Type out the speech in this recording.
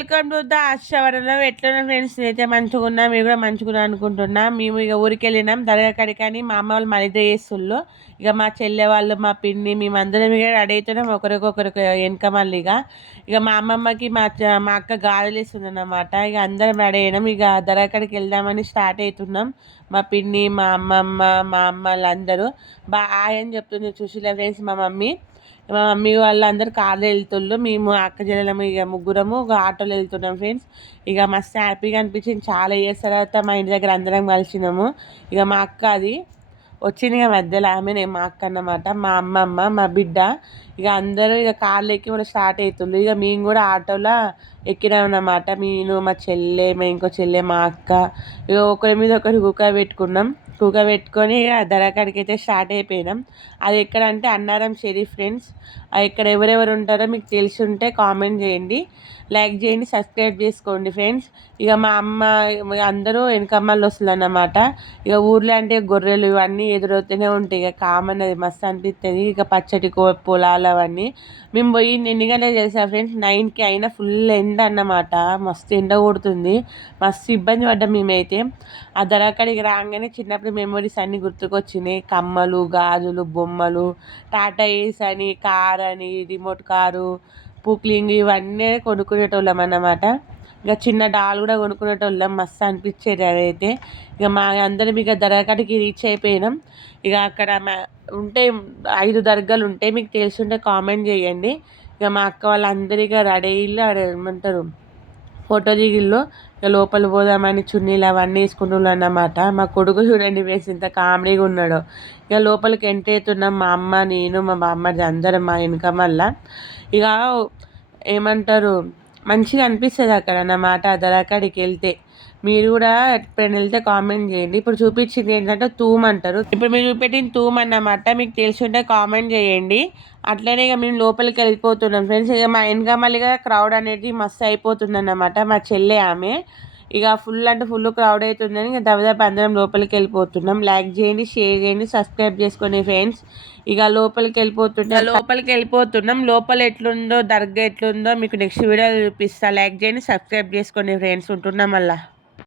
Welcome to the ఆశవరణం. ఎట్లున్నా friends, నేనైతే మంచిగా ఉన్నా, మీరు కూడా మంచిగా అనుకుంటున్నా. మేము ఇక ఊరికి వెళ్ళినాం దర్గా కాడికి అని. మా అమ్మ వాళ్ళు మలిద చేస్తుళ్ళు. ఇక మా చెల్లె వాళ్ళు, మా పిన్ని, మేమందరం ఇక రెడీ అవుతున్నాం ఒకరికొకరికి వెనక మళ్ళీ. ఇక మా అమ్మమ్మకి మా అక్క గాజులు వేస్తుంది అన్నమాట. ఇక అందరం రెడీ అయినాం. ఇక దర్గా కాడికి వెళ్దామని స్టార్ట్ అవుతున్నాం. మా పిన్ని, మా అమ్మమ్మ, మా అమ్మ వాళ్ళందరూ అని చెప్తుంది చూసిలే ఫ్రెండ్స్ మా మమ్మీ. మా మమ్మీ వాళ్ళందరూ కార్లో వెళ్తుళ్ళు. మేము అక్క చెల్లెలము ఇక ముగ్గురము ఒక ఆటోలో వెళ్తున్నాం ఫ్రెండ్స్. ఇక మస్తు హ్యాపీగా అనిపించింది. చాలా ఇయర్స్ తర్వాత మా ఇంటి దగ్గర అందరం కలిసినాము. ఇక మా అక్క అది వచ్చింది ఇక మధ్యలో ఆమె మా అక్క అన్నమాట. మా అమ్మమ్మ, మా బిడ్డ, ఇక అందరూ ఇక కార్లు ఎక్కి కూడా స్టార్ట్ అవుతుండ్రు. ఇక మేము కూడా ఆటోలో ఎక్కినాం అన్నమాట. నేను, మా చెల్లె, మా ఇంకో చెల్లె, మా అక్క, ఇక ఒకరి మీద ఒకరి కుక్క పెట్టుకున్నాం. కుక్క పెట్టుకొని ఇక దరకాడికి అయితే స్టార్ట్ అయిపోయినాం. అది ఎక్కడ అంటే అన్నారం షరీఫ్ ఫ్రెండ్స్. ఇక్కడ ఎవరెవరు ఉంటారో మీకు తెలిసి ఉంటే కామెంట్ చేయండి, లైక్ చేయండి, సబ్స్క్రైబ్ చేసుకోండి ఫ్రెండ్స్. ఇక మా అమ్మ అందరూ వెనకమ్మలు వస్తుంది అన్నమాట. ఇక ఊర్లో అంటే గొర్రెలు ఇవన్నీ ఎదురవుతూనే ఉంటాయి. ఇక కామన్, అది మస్తు అనిపిస్తుంది. ఇక పచ్చటి పొలాలు అవన్నీ. మేము పోయి ఎన్ని గంటలు చేసాం ఫ్రెండ్స్, 9కి అయినా ఫుల్ ఎండ అన్నమాట. మస్తు ఎండ కొడుతుంది. మస్తు ఇబ్బంది పడ్డాం మేమైతే. ఆ దరకాడికి రాగానే చిన్నప్పుడు మెమరీస్ అన్నీ గుర్తుకొచ్చినాయి. కమ్మలు, గాజులు, బొమ్మలు, టాటా ఏస్ అని, కార్ అని, రిమోట్ కారు, పుక్లింగ్ ఇవన్నీ కొనుక్కునేటోళ్ళం అన్నమాట. ఇక చిన్న డాల్ కూడా కొనుక్కునేటోళ్ళం. మస్తు అనిపించేది అదైతే. ఇక మా అందరం ఇక దర్గాకాడికి రీచ్ అయిపోయినాం. ఇక అక్కడ ఉంటే 5 దర్గాలు ఉంటాయి, మీకు తెలుసుంటే కామెంట్ చేయండి. ఇక మా అక్క వాళ్ళందరూ ఇక రెడీ అయ్యిళ్ళు, ఏమంటారు ఫోటో దిగిళ్ళు. ఇక లోపల పోదామని చున్నీలు అవన్నీ వేసుకుంటున్నాను అన్నమాట. మా కొడుకు చూడండి వేసి ఇంత కామెడీగా ఉన్నాడు. ఇక లోపలికి ఎంటర్ అవుతున్నాం. మా అమ్మ, నేను, మా బామ్మది అందరం మా వెనక మళ్ళా. ఇక ఏమంటారు మంచిగా అనిపిస్తుంది అక్కడ అన్నమాట. దరకాడికి వెళ్తే మీరు కూడా ఎప్పుడైనా వెళ్తే కామెంట్ చేయండి. ఇప్పుడు చూపించింది ఏంటంటే తూమ్ అంటారు. ఇప్పుడు మీరు చూపెట్టిన తూమ్ అన్నమాట. మీకు తెలిసి ఉంటే కామెంట్ చేయండి. అట్లనే ఇక మేము లోపలికి వెళ్ళిపోతున్నాం ఫ్రెండ్స్. ఇక మా వెనక మళ్ళీగా క్రౌడ్ అనేది మస్తు అయిపోతుంది అన్నమాట. మా చెల్లె ఆమె ఇక ఫుల్ అంటే ఫుల్ క్రౌడ్ అవుతుందని ఇక దవదపు అందరం లోపలికి వెళ్ళిపోతున్నాం. లైక్ చేయండి, షేర్ చేయండి, సబ్స్క్రైబ్ చేసుకోండి ఫ్రెండ్స్. ఇక లోపలికి వెళ్ళిపోతున్నాం. లోపల ఎట్లుందో దర్గా ఎట్లుందో మీకు నెక్స్ట్ వీడియో చూపిస్తా. లైక్ చేయండి, సబ్స్క్రైబ్ చేసుకోండి ఫ్రెండ్స్. ఉంటున్నాం మళ్ళీ.